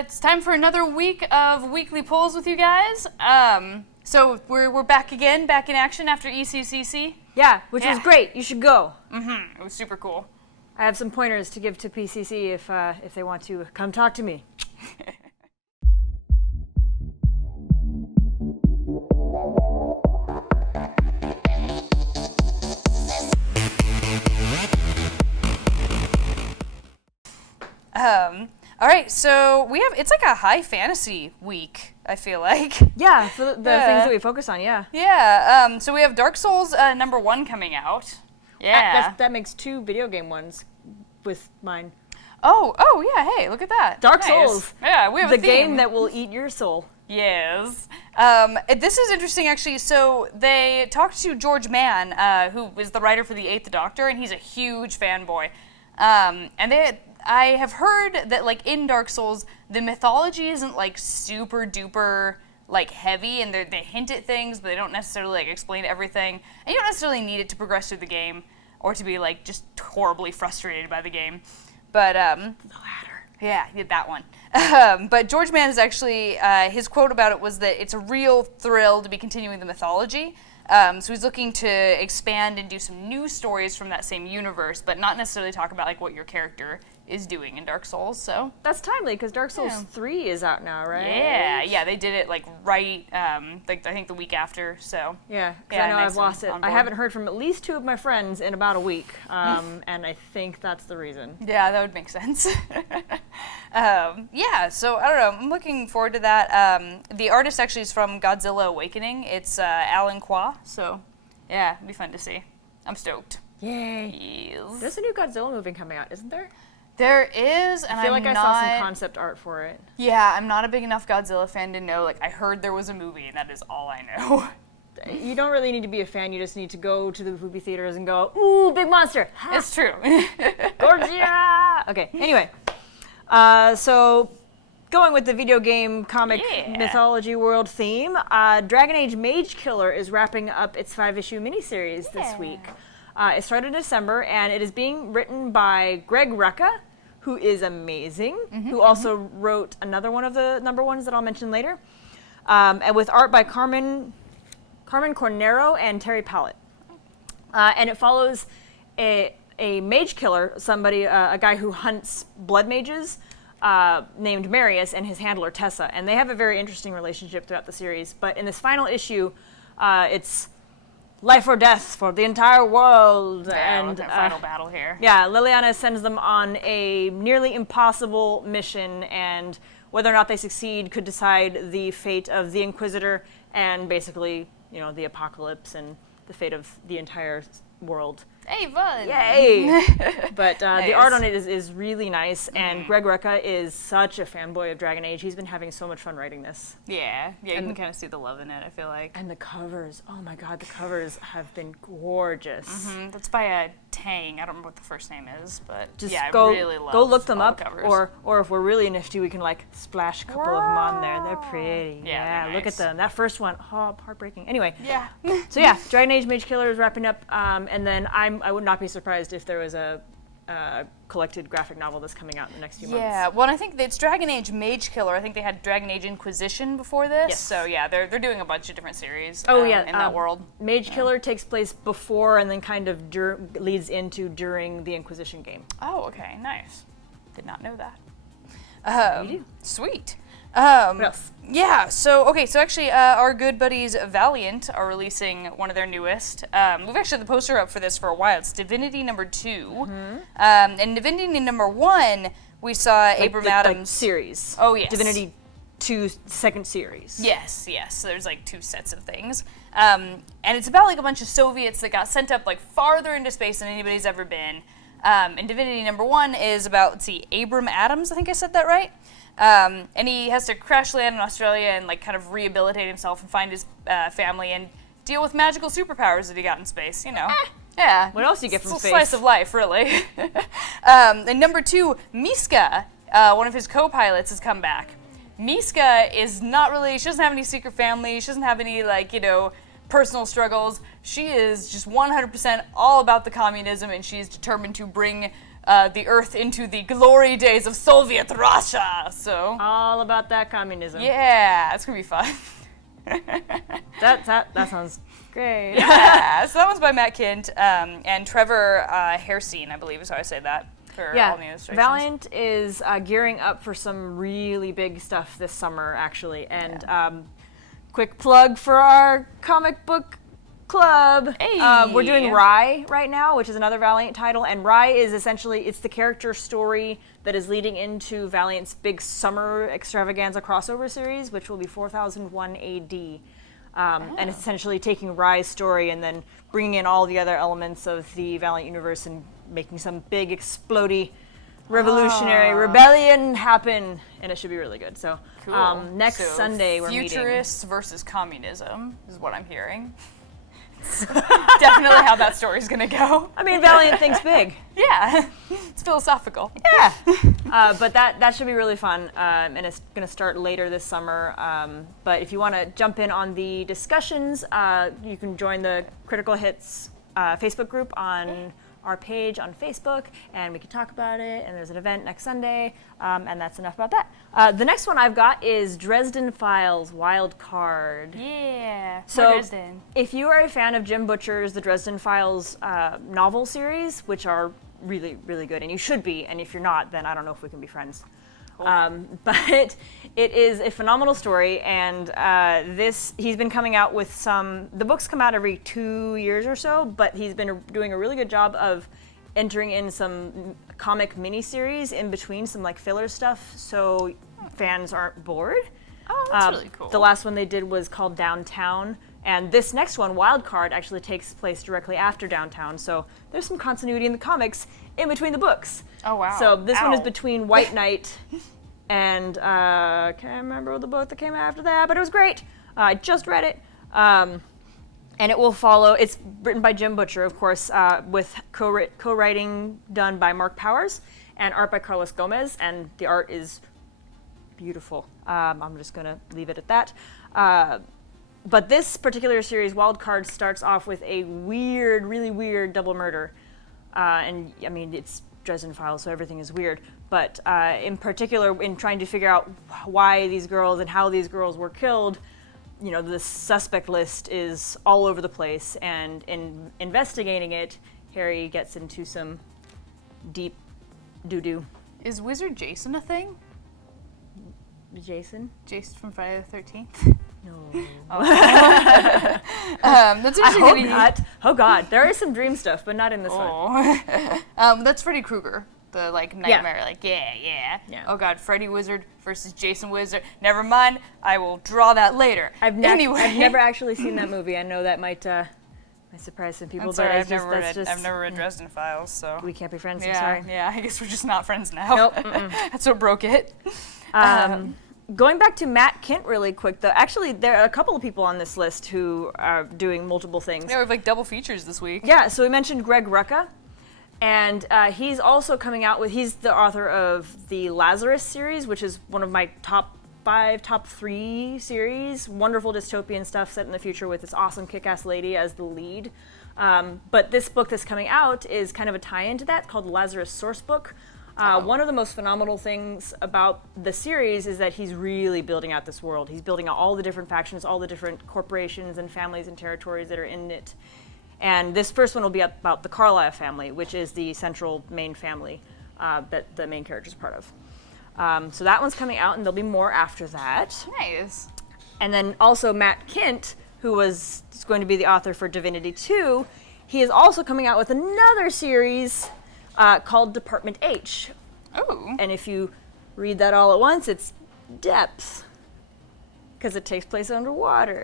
it's time for another week of weekly polls with you guys. So we're back again, back in action after ECCC. Yeah, which was great. You should go. It was super cool. I have some pointers to give to PCC if they want to come talk to me. All right, so it's like a high fantasy week, I feel like. Yeah, for the things that we focus on, yeah. Yeah, so we have Dark Souls #1 coming out. Yeah. That makes 2 video game ones with mine. Oh, yeah, hey, look at that. Dark Nice. Souls. Yeah, we have the a theme. game that will eat your soul. This is interesting, actually. So they talked to George Mann, who is the writer for The Eighth Doctor, and he's a huge fanboy. I have heard that, like, in Dark Souls, the mythology isn't, like, super duper, like, heavy, and they hint at things, but they don't necessarily, like, explain everything. And you don't necessarily need it to progress through the game, or to be, like, just horribly frustrated by the game. But, the latter. Yeah, that one. But George Mann is actually, his quote about it was that it's a real thrill to be continuing the mythology. So he's looking to expand and do some new stories from that same universe, but not necessarily talk about, like, what your character is doing in Dark Souls, so. That's timely, because Dark Souls 3 is out now, right? Yeah, they did it, like, right, like, I think the week after, so. Yeah, because I know I've lost it. I haven't heard from at least 2 of my friends in about a week, and I think that's the reason. Yeah, that would make sense. Yeah, so, I don't know, I'm looking forward to that. The artist actually is from Godzilla Awakening. It's Alan Kwa, so, yeah, it'd be fun to see. I'm stoked. Yay. Yes. There's a new Godzilla movie coming out, isn't there? There is, and I feel like I saw some concept art for it. Yeah, I'm not a big enough Godzilla fan to know. Like, I heard there was a movie, and that is all I know. You don't really need to be a fan. You just need to go to the movie theaters and go, ooh, big monster. Ha! It's true. Gorgia! Okay, anyway. So, going with the video game comic mythology world theme, Dragon Age Mage Killer is wrapping up its 5-issue miniseries this week. It started in December, and it is being written by Greg Rucka, who is amazing, who also wrote another one of the #1s that I'll mention later, and with art by Carmen Cornero and Terry Pallett. And it follows a mage killer, a guy who hunts blood mages, named Marius, and his handler Tessa, and they have a very interesting relationship throughout the series. But in this final issue, it's life or death for the entire world. Yeah, and final battle here. Yeah, Liliana sends them on a nearly impossible mission, and whether or not they succeed could decide the fate of the Inquisitor and basically, the apocalypse and the fate of the entire world. Hey, fun! Yay! But Nice. The art on it is really nice, and Greg Rucka is such a fanboy of Dragon Age. He's been having so much fun writing this. Yeah, you can kind of see the love in it, I feel like. And the covers, oh my god, the covers have been gorgeous. That's by Tang. I don't remember what the first name is, but Just I go, really love go look them all up, the covers. or if we're really nifty, we can like splash a couple of them on there. They're pretty. Yeah, they're look nice. at them. That first one, heartbreaking. Anyway. Yeah. So yeah, Dragon Age Mage Killer is wrapping up, and then I would not be surprised if there was a collected graphic novel that's coming out in the next few months. Yeah, well, I think it's Dragon Age Mage Killer. I think they had Dragon Age Inquisition before this. Yes. So yeah, they're doing a bunch of different series in that world. Mage Killer takes place before and then kind of leads into during the Inquisition game. Oh, okay, nice. Did not know that. You do. Sweet. What else? Yeah, so actually our good buddies Valiant are releasing one of their newest. We've actually had the poster up for this for a while. It's Divinity #2. And Divinity #1, we saw Abram Adams. Like series. Oh, yes. Divinity 2 second series. Yes. So there's like 2 sets of things. And it's about like a bunch of Soviets that got sent up like farther into space than anybody's ever been. And Divinity #1 is about, Abram Adams, I think I said that right? And he has to crash land in Australia and like kind of rehabilitate himself and find his family and deal with magical superpowers that he got in space, Yeah. What else do you get from it's a space? Slice of life, really. And #2, Miska, one of his co-pilots, has come back. Miska is not really, she doesn't have any secret family, she doesn't have any personal struggles. She is just 100% all about the communism, and she is determined to bring the Earth into the glory days of Soviet Russia. So All about that communism. yeah, it's gonna be fun. That sounds great. Yeah, so that one's by Matt Kint and Trevor Hairsine, I believe is how I say that. For all the illustrations. Valiant is gearing up for some really big stuff this summer, actually. And quick plug for our comic book club. Hey. We're doing Rye right now, which is another Valiant title. And Rye is essentially, it's the character story that is leading into Valiant's big summer extravaganza crossover series, which will be 4001 AD. And it's essentially taking Rye's story and then bringing in all the other elements of the Valiant universe and making some big explodey revolutionary rebellion happen, and it should be really good. So Cool. next So Sunday we're Futurists versus communism is what I'm hearing. Definitely how that story's gonna go. I mean, Valiant thinks big. Yeah, it's philosophical. Yeah. But that should be really fun, and it's going to start later this summer. But if you want to jump in on the discussions, you can join the Critical Hits Facebook group on our page on Facebook, and we can talk about it, and there's an event next Sunday, and that's enough about that. The next one I've got is Dresden Files Wild Card. Yeah. So, Dresden. if you are a fan of Jim Butcher's The Dresden Files novel series, which are really, really good, and you should be, and if you're not, then I don't know if we can be friends. But it is a phenomenal story, and he's been coming out with the books come out every 2 years or so, but he's been doing a really good job of entering in some comic miniseries in between, some like filler stuff, so fans aren't bored. Oh, that's really cool. The last one they did was called Downtown, and this next one, Wild Card, actually takes place directly after Downtown, so there's some continuity in the comics in between the books. Oh, wow. So this one is Ow. between White Knight and can't remember the book that came after that, but it was great. I just read it. And it will follow, it's written by Jim Butcher, of course, with co-writing done by Mark Powers and art by Carlos Gomez, and the art is beautiful. I'm just going to leave it at that. But this particular series, Wild Card, starts off with a weird, really weird double murder. And I mean, it's Dresden Files, so everything is weird. But in particular, in trying to figure out why these girls and how these girls were killed, you know, the suspect list is all over the place. And in investigating it, Harry gets into some deep doo-doo. Is Wizard Jason a thing? Jason? Jason from Friday the 13th? No. That's I interesting. hope not. Oh God, there is some dream stuff, but not in this one. That's Freddy Krueger. The like nightmare, yeah. Oh God, Freddy Wizard versus Jason Wizard. Never mind, I will draw that later. I've anyway, never actually seen that movie. I know that might surprise some people, That's but all right, I've never read Dresden Files, so we can't be friends. yeah, I'm sorry. yeah. I guess we're just not friends now. Nope. That's what broke it. Going back to Matt Kint really quick, though, actually there are a couple of people on this list who are doing multiple things. Yeah, we have like double features this week. Yeah, so we mentioned Greg Rucka, and he's also coming out with, he's the author of the Lazarus series, which is one of my top 3 series. Wonderful dystopian stuff set in the future with this awesome kick-ass lady as the lead. But this book that's coming out is kind of a tie-in to that, called Lazarus Source Book. One of the most phenomenal things about the series is that he's really building out this world. He's building out all the different factions, all the different corporations and families and territories that are in it. And this first one will be about the Carlisle family, which is the central main family that the main character's part of. So that one's coming out, and there'll be more after that. Nice. And then also Matt Kint, who was going to be the author for Divinity 2, he is also coming out with another series called Department H. Oh. And if you read that all at once, it's Depth, because it takes place underwater.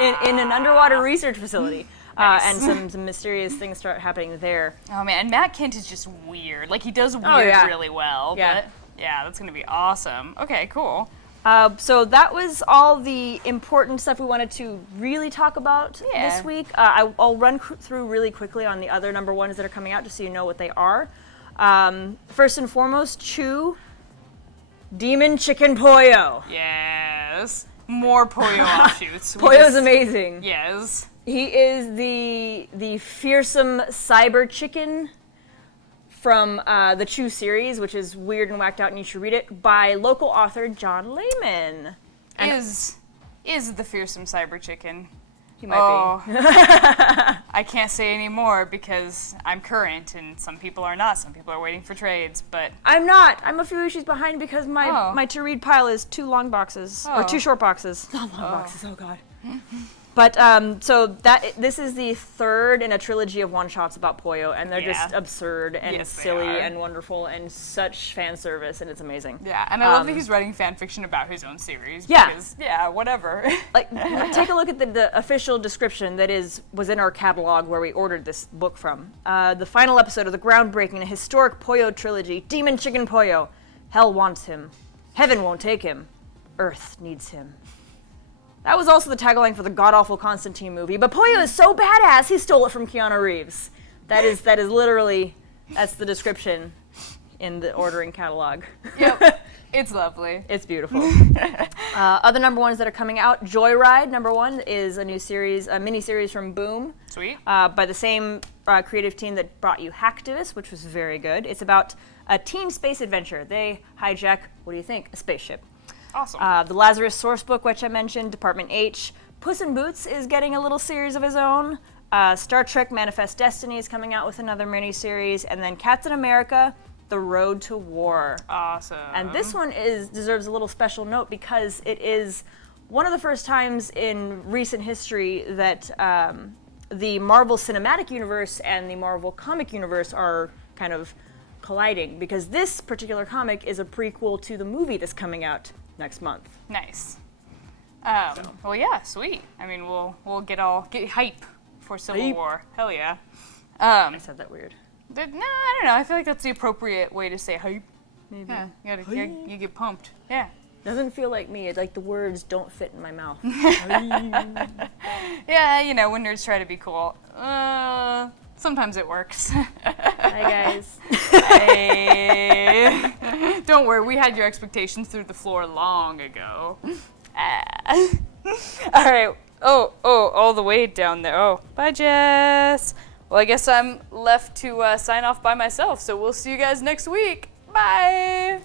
in an underwater research facility. Nice. And some mysterious things start happening there. Oh man, and Matt Kint is just weird. Like he does weird really well. Yeah. But yeah, that's gonna be awesome. Okay, cool. So that was all the important stuff we wanted to really talk about this week. I'll run through really quickly on the other number ones that are coming out, just so you know what they are. First and foremost, Chew, Demon Chicken Pollo. Yes. More Pollo offshoots. Pollo's amazing. Yes. He is the fearsome cyber chicken from the Chew series, which is weird and whacked out, and you should read it, by local author John Layman. Is the fearsome cyber chicken. He might be. I can't say any more because I'm current and some people are not. Some people are waiting for trades, but... I'm not. I'm a few issues behind because my to-read pile is 2 long boxes. Or 2 short boxes. Not long boxes, oh god. But, so this is the 3rd in a trilogy of one-shots about Poyo, and they're just absurd and silly and wonderful and such fan service, and it's amazing. Yeah, and I love that he's writing fan fiction about his own series. Yeah. Because, whatever. Like, take a look at the official description that was in our catalog where we ordered this book from. The final episode of the groundbreaking and historic Poyo trilogy, Demon Chicken Poyo. Hell wants him. Heaven won't take him. Earth needs him. That was also the tagline for the god-awful Constantine movie, but Poyo is so badass, he stole it from Keanu Reeves. That is literally, that's the description in the ordering catalog. Yep, it's lovely. It's beautiful. Other number ones that are coming out, Joyride, number 1, is a new series, a mini-series from Boom. Sweet. By the same creative team that brought you Hacktivist, which was very good. It's about a teen space adventure. They hijack, what do you think, a spaceship. Awesome. The Lazarus Sourcebook, which I mentioned, Department H. Puss in Boots is getting a little series of his own. Star Trek Manifest Destiny is coming out with another mini-series. And then Captain America, The Road to War. Awesome. And this one deserves a little special note because it is one of the first times in recent history that the Marvel Cinematic Universe and the Marvel Comic Universe are kind of colliding, because this particular comic is a prequel to the movie that's coming out next month. Nice. Well, yeah, sweet. I mean, we'll get hype for Civil War. Hell yeah. I said that weird. No, I don't know. I feel like that's the appropriate way to say hype. Maybe. Yeah, you get pumped. Yeah. Doesn't feel like me. It's like the words don't fit in my mouth. Yeah, you know, when nerds try to be cool. Sometimes it works. Hi, guys. Hey. Don't worry, we had your expectations through the floor long ago. All right. Oh, all the way down there. Oh, bye, Jess. Well, I guess I'm left to sign off by myself, so we'll see you guys next week. Bye.